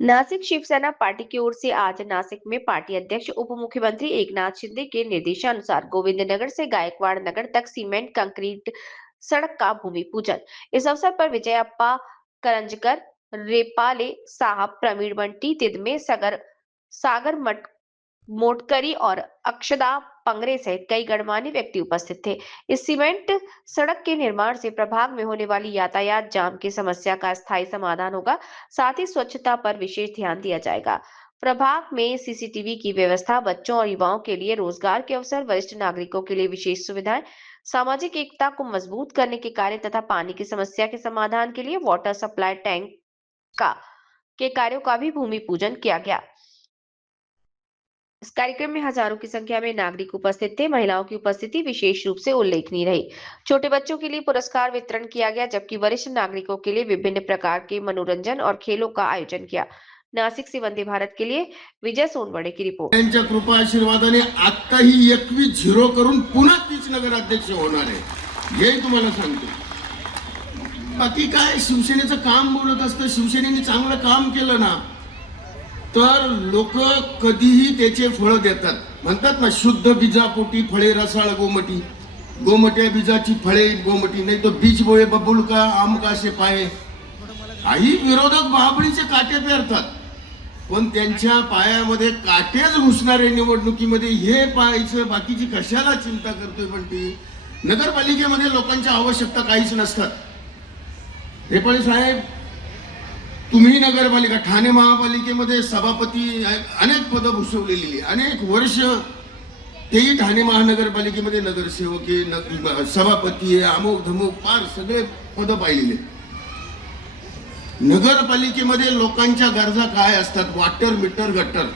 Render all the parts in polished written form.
Nashik Shiv Sena party की or से आज नासिक में पार्टी अध्यक्ष उप मुख्यमंत्री एकनाथ शिंदे के निर्देशानुसार गोविंदनगर से गायकवाड़ नगर तक सीमेंट कंक्रीट सड़क का भूमि पूजन। इस अवसर पर विजयप्पा करंजकर, रेपाले साहब, प्रवीण बंटी, तिदमे सागर मठ मोटकरी और अक्षदा पंगरे सहित कई गणमान्य व्यक्ति उपस्थित थे। इस सीमेंट सड़क के निर्माण से प्रभाग में होने वाली यातायात जाम की समस्या का स्थायी समाधान होगा। साथ ही स्वच्छता पर विशेष ध्यान दिया जाएगा। प्रभाग में सीसीटीवी की व्यवस्था, बच्चों और युवाओं के लिए रोजगार के अवसर, वरिष्ठ नागरिकों के लिए विशेष सुविधाएं, सामाजिक एकता को मजबूत करने के कार्य तथा पानी की समस्या के समाधान के लिए वाटर सप्लाई टैंक का के कार्यों का भी भूमि पूजन किया गया। इस कार्यक्रम में हजारों की संख्या में नागरिक उपस्थित थे। महिलाओं की उपस्थिति विशेष रूप से उल्लेखनीय रही। छोटे बच्चों के लिए पुरस्कार वितरण किया गया, जबकि वरिष्ठ नागरिकों के लिए विभिन्न प्रकार के मनोरंजन और खेलों का आयोजन किया। नासिक से वंदे भारत के लिए विजय सोनवणे की रिपोर्ट। त्यांच्या कृपा आशीर्वादाने आत्ताही 21-0 करून पुन्हा तीच नगराध्यक्ष होणार आहे, हे तुम्हाला सांगतो। बाकी काय शिवसेनेचं काम बोलत असतं, शिवसेनेने चांगलं काम केलं ना तर लोक कधीही त्याचे फळ देतात। म्हणतात ना, शुद्ध बीजापोटी फळे रसाळ गोमटी, गोमट्या बीजाची फळे गोमटी, नाही तो बीज बोळे बबुल का आम कासे पाये। काही विरोधक महाबळीचे काटे पेरतात, पण त्यांच्या पायामध्ये काटेच घुसणारे निवडणुकीमध्ये हे पाहायचं, बाकीची कशाला चिंता करतोय। पण ती नगरपालिकेमध्ये लोकांच्या आवश्यकता काहीच नसतात। रेपाळे साहेब, तुम्ही नगरपालिका ठाणे महापालिकेमध्ये सभापती अनेक पद भूषवलेली, अनेक वर्ष तेही ठाणे महानगरपालिकेमध्ये नगरसेवक आहे, सभापती आहे, अमुक धमुक फार सगळे पद पाहिलेले। नगरपालिकेमध्ये लोकांच्या गरजा काय असतात, वॉटर मीटर गटर,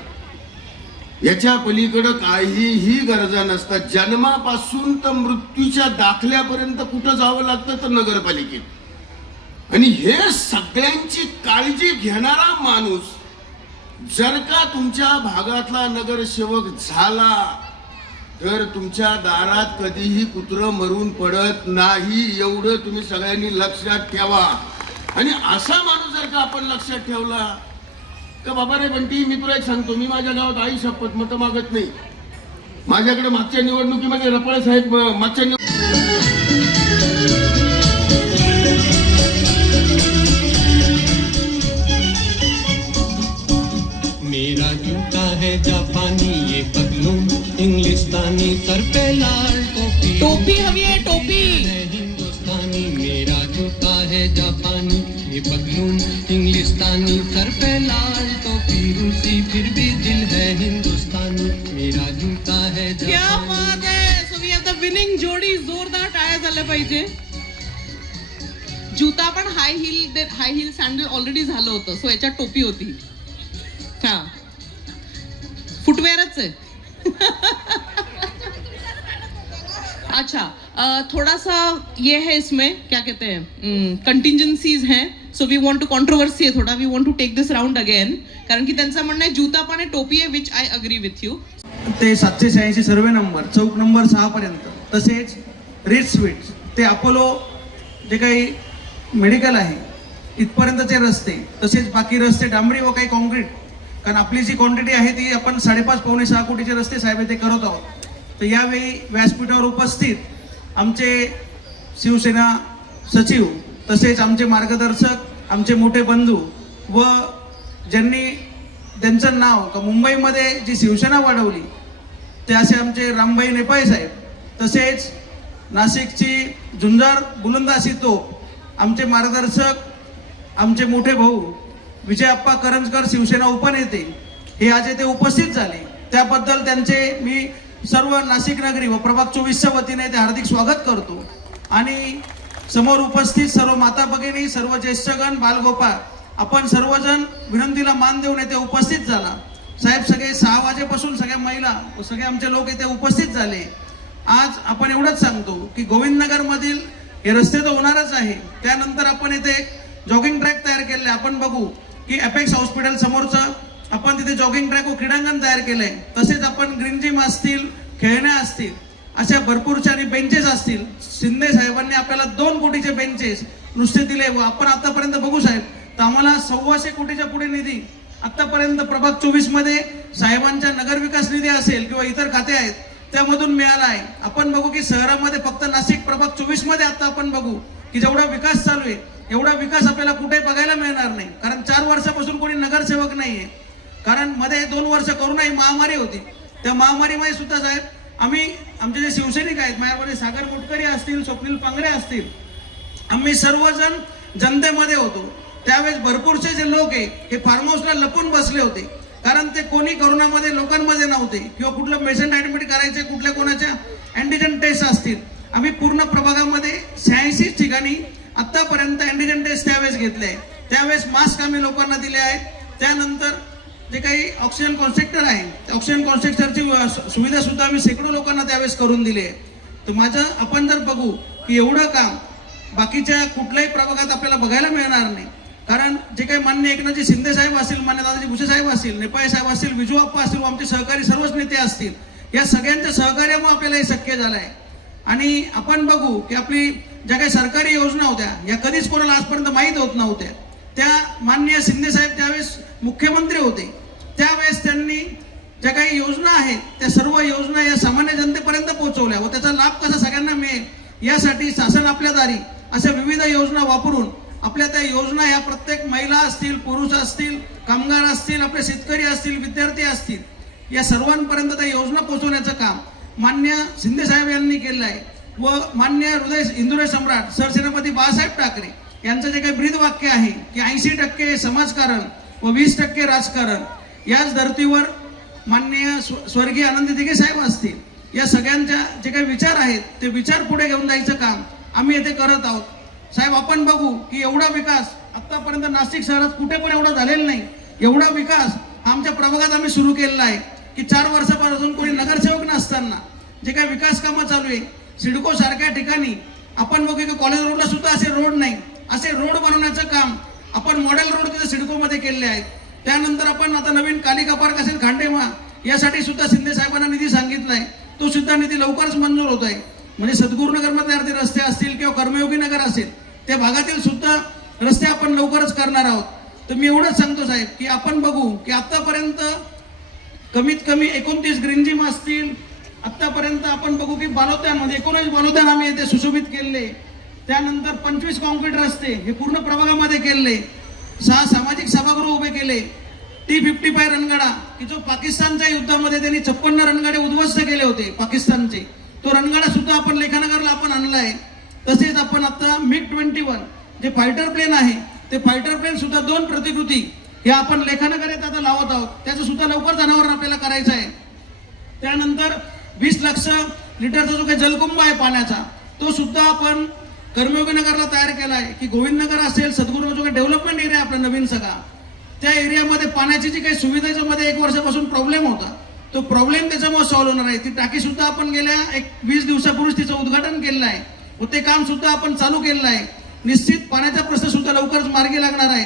याच्या पलीकडे काहीही गरजा नसतात। जन्मापासून तर मृत्यूच्या दाखल्यापर्यंत कुठं जावं लागतं तर नगरपालिकेत। आणि हे सगळ्यांची काळजी घेणारा माणूस जर का तुमच्या भागातला नगरसेवक झाला तर तुमच्या दारात कधीही कुत्रं मरून पडत नाही, एवढं तुम्ही सगळ्यांनी लक्षात ठेवा। आणि असा माणूस जर का आपण लक्षात ठेवला तर बाबा रे बंटी, मी तुला एक सांगतो, मी माझ्या गावात आई शपथ मत मागत नाही। माझ्याकडे मागच्या निवडणुकीमध्ये रपाळे साहेब मागच्या मेरा जूता है जापानी, ये पतलून इंग्लिस्तानी, सर पे लाल टोपी, टोपी हवी है टोपी, हिंदुस्तानी। मेरा जूता है जापानी, ये पतलून इंग्लिस्तानी, सर पे लाल टोपी, रूसी फिर भी दिल है हिंदुस्तानी। मेरा जूता है जापानी। क्या बात है। So we have the winning जोडी, जोरदार टाळ्या झाल्या पाहिजे। जूता पण हाय हिल सॅन्डल ऑलरेडी झालं होतं, सो याच्यात टोपी होती। हाँ, फुटवेयरच है। अच्छा, थोड़ा सा ये है इसमें, क्या कहते हैं, कंटिंजेंसीज हैं। So we want to controversy है थोड़ा, we want to take this round again, कारण की त्यांचं म्हणणं आहे जूता पण आहे, टोपी आहे, which I agree with you. ते 786 सर्वे नंबर, चौक नंबर 6 पर्यंत, तसेच रिच स्वीट्स ते अपोलो जे काही मेडिकल आहे इथपर्यंतचे रस्ते, तसेच बाकी रस्ते डांबरी व काही कॉन्क्रीट, कारण आपली जी क्वांटिटी आहे ती आपण 5.5-6 कोटीचे रस्ते साहेब ते करत आहोत। तर यावेळी व्यासपीठावर उपस्थित आमचे शिवसेना सचिव, तसेच आमचे मार्गदर्शक, आमचे मोठे बंधू व ज्यांनी त्यांचं नाव का मुंबईमध्ये जी शिवसेना वाढवली ते असे आमचे रामभाई नेपाळे साहेब, तसेच नाशिकची झुंजार बुलंदाशी तोप आमचे मार्गदर्शक, आमचे मोठे भाऊ विजयप्पा करंजकर शिवसेना उपनेते, हे आज येथे उपस्थित झाले। त्याबद्दल त्यांचे मी सर्व नाशिक नगरी व प्रभाग 24च्या वतीने ते हार्दिक स्वागत करतो। आणि समोर उपस्थित सर्व माता भगिनी, सर्व ज्येष्ठगण, बालगोपाळ, आपण सर्वजण विनंतीला मान देऊन येथे उपस्थित झाला। साहेब सगळे 6 वाजेपासून सगळ्या महिला व सगळे आमचे लोक येथे उपस्थित झाले। आज आपण एवढंच सांगतो की गोविंदनगर मधील हे रस्ते तर होणारच आहे, त्यानंतर आपण इथे एक जॉगिंग ट्रॅक तयार केले। आपण बघू की अपेक्स हॉस्पिटल समोरचं आपण तिथे जॉगिंग ट्रॅक व क्रीडांगण तयार केलंय, तसेच आपण ग्रीन जिम असतील, खेळण्या असतील, अशा भरपूर सारी बेंचेस असतील. शिंदे साहेबांनी आपल्याला 2 कोटीचे बेंचेस नुसते दिले व आपण आतापर्यंत बघू साहेब तर आम्हाला 125 कोटीच्या पुढे निधी आतापर्यंत प्रभाग 24 मध्ये साहेबांच्या नगरविकास निधी असेल किंवा इतर खाते आहेत त्यामधून मिळाला आहे. आपण बघू की शहरामध्ये फक्त नाशिक प्रभाग 24 मध्ये आता आपण बघू की जेवढा विकास चालू आहे एवढा विकास आपल्याला कुठे बघायला मिळणार नाही. कारण 4 वर्षापासून कोणी नगरसेवक नाहीये. कारण मध्ये 2 वर्ष कोरोना ही महामारी होती. त्या महामारीमध्ये सुद्धा साहेब आम्ही आमचे जे शिवसैनिक आहेत माझ्यामध्ये सागर मुटकरी असतील, स्वप्नील पांगरे असतील, आम्ही सर्वजण जनतेमध्ये होतो. त्यावेळेस भरपूरसे जे लोक आहे हे फार्म हाऊसला लपून बसले होते. कारण ते कोणी कोरोनामध्ये लोकांमध्ये नव्हते किंवा कुठलं पेशंट ऍडमिट करायचे, कुठल्या कोणाच्या अँटीजन टेस्ट असतील. आम्ही पूर्ण प्रभागामध्ये 86 ठिकाणी आतापर्यंत अँटीजन टेस्ट त्यावेळेस घेतले. त्यावेळेस मास्क आम्ही लोकांना दिले आहेत. त्यानंतर जे काही ऑक्सिजन कॉन्सेंट्रेटर आहे ऑक्सिजन कॉन्सेंट्रेटरची सुविधा सुद्धा आम्ही शेकडो लोकांना त्यावेळेस करून दिली आहे. तर माझं आपण जर बघू की एवढं काम बाकीच्या कुठल्याही प्रभागात आपल्याला बघायला मिळणार नाही. कारण जे काही मान्य एकनाथजी शिंदे साहेब असतील, मान्य दादाजी भुसे साहेब असतील, नेपाळे साहेब असतील, विजू आप्पा असतील, आमचे सहकारी सर्वच नेते असतील, या सगळ्यांच्या सहकार्यामुळे आपल्याला हे शक्य झालं आहे. आणि आपण बघू की आपली ज्या काही सरकारी योजना होत्या या कधीच कोणाला आजपर्यंत माहीत होत नव्हत्या. त्या माननीय शिंदे साहेब ज्यावेळेस मुख्यमंत्री होते त्यावेळेस त्यांनी ज्या काही योजना आहेत त्या सर्व योजना या सामान्य जनतेपर्यंत पोहोचवल्या व त्याचा लाभ कसा सगळ्यांना मिळेल यासाठी शासन आपल्या दारी अशा विविध योजना वापरून आपल्या त्या योजना या प्रत्येक महिला असतील, पुरुष असतील, कामगार असतील, आपले शेतकरी असतील, विद्यार्थी असतील या सर्वांपर्यंत त्या योजना पोहोचवण्याचं काम मान्य शिंदे साहेब यांनी केलं आहे. व मान्य हिंदुराय सम्राट सरसेनापती बाळासाहेब ठाकरे यांचं जे काही ब्रीदवाक्य आहे की 80% समाजकारण व 20% राजकारण, याच धर्तीवर माननीय स्वर्गीय आनंदी दिघे साहेब असतील या सगळ्यांच्या जे काही विचार आहेत ते विचार पुढे घेऊन जायचं काम आम्ही येथे करत आहोत. साहेब आपण बघू की एवढा विकास आतापर्यंत नाशिक शहरात कुठे पण एवढा झालेला नाही. एवढा विकास आमच्या प्रभागात आम्ही सुरू केलेला आहे की 4 वर्षापासून कोणी नगरसेवक नसताना जे काही विकास कामं चालू आहे सिडको सारख्या ठिकाणी आपण बघू की कॉलेज रोडला सुद्धा असे रोड नाही. असे रोड बनवण्याचं काम आपण मॉडेल रोड तिथे सिडकोमध्ये केलेले आहेत. त्यानंतर आपण आता नवीन कालिका पार्क असेल खांडेमा यासाठी सुद्धा शिंदे साहेबांना निधी सांगितलाय. तो सुद्धा निधी लवकरच मंजूर होत आहे. म्हणजे सद्गुरुनगरमध्ये अर्धे रस्ते असतील किंवा कर्मयोगी नगर असेल त्या भागातील सुद्धा रस्ते आपण लवकरच करणार आहोत. तर मी एवढंच सांगतो साहेब की आपण बघू की आतापर्यंत कमीत कमी 29 ग्रीन जिम असतील. आतापर्यंत आपण बघू की बालोत्यामध्ये 19 बालोत्यान आम्ही येथे सुशोभित केले. त्यानंतर 25 कॉन्क्रीट रस्ते हे पूर्ण प्रभागामध्ये केले. 6 सामाजिक सभागृह उभे केले. T-55 रणगाडा की जो पाकिस्तानच्या युद्धामध्ये त्यांनी 56 रणगाडे उद्ध्वस्त केले होते पाकिस्तानचे, तो रणगाडा सुद्धा आपण लेखानगरला आपण आणलाय. तसेच आपण आता MiG-21 जे फायटर प्लेन आहे ते फायटर प्लेन सुद्धा 2 प्रतिकृती हे आपण लेखानगर येथे आता लावत आहोत. त्याचं सुद्धा लवकर जनावर आपल्याला करायचं आहे. त्यानंतर 20 लाख लिटरचा जो काही जलकुंभ आहे पाण्याचा तो सुद्धा आपण कर्मयोगी नगरला तयार केला आहे. की गोविंदनगर असेल, सद्गुरू जो काही डेव्हलपमेंट एरिया आपला नवीन सगळा त्या एरियामध्ये पाण्याची जी काही सुविधाच्या मध्ये 1 वर्षापासून प्रॉब्लेम होता तो प्रॉब्लेम त्याच्यामुळे सॉल्व्ह होणार आहे. ती टाकी सुद्धा आपण गेल्या 20 दिवसापूर्वीच तिचं उद्घाटन केलेलं आहे व ते काम सुद्धा आपण चालू केलेलं आहे. निश्चित पाण्याचा प्रश्न सुद्धा लवकरच मार्गी लागणार आहे.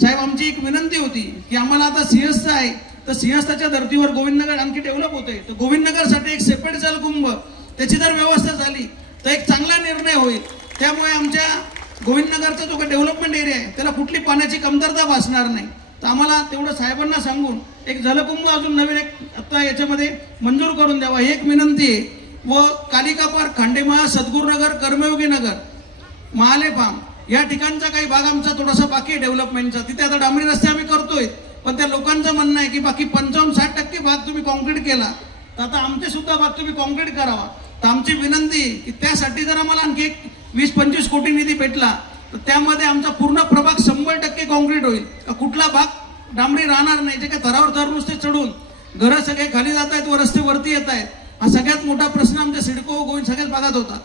साहेब आमची एक विनंती होती की आम्हाला आता सिंहस्थ आहे तर सिंहस्थाच्या धर्तीवर गोविंदनगर आणखी डेव्हलप होते तर गोविंदनगरसाठी एक सेपरेट जलकुंभ त्याची जर व्यवस्था झाली तर एक चांगला निर्णय होईल. त्यामुळे आमच्या गोविंदनगरचा जो काही डेव्हलपमेंट एरिया आहे त्याला कुठली पाण्याची कमतरता भासणार नाही. तर आम्हाला तेवढं साहेबांना सांगून एक जलकुंभ अजून नवीन एक आता याच्यामध्ये मंजूर करून द्यावा ही एक विनंती आहे. व कालिका पार्क, खांडेमहा, सद्गुरुनगर, कर्मयोगी नगर, महाले फार्म या ठिकाणचा काही भाग आमचा थोडासा बाकी आहे डेव्हलपमेंटचा. तिथे आता डांबरी रस्ते आम्ही करतोय पण त्या लोकांचं म्हणणं आहे की बाकी 55-60% भाग तुम्ही कॉन्क्रीट केला तर आता आमचे सुद्धा भाग तुम्ही कॉन्क्रीट करावा. तर आमची विनंती आहे की त्यासाठी जर आम्हाला आणखी 20-25 कोटी निधी भेटला तर त्यामध्ये आमचा पूर्ण प्रभाग 100% कॉन्क्रीट होईल. कुठला भाग डांबरी राहणार नाही. जे काही थरावर थर नुसते चढून घरं सगळे खाली जात आहेत व रस्ते वरती येत आहेत हा सगळ्यात मोठा प्रश्न आमच्या सिडको गोविंद सगळ्याच भागात होता.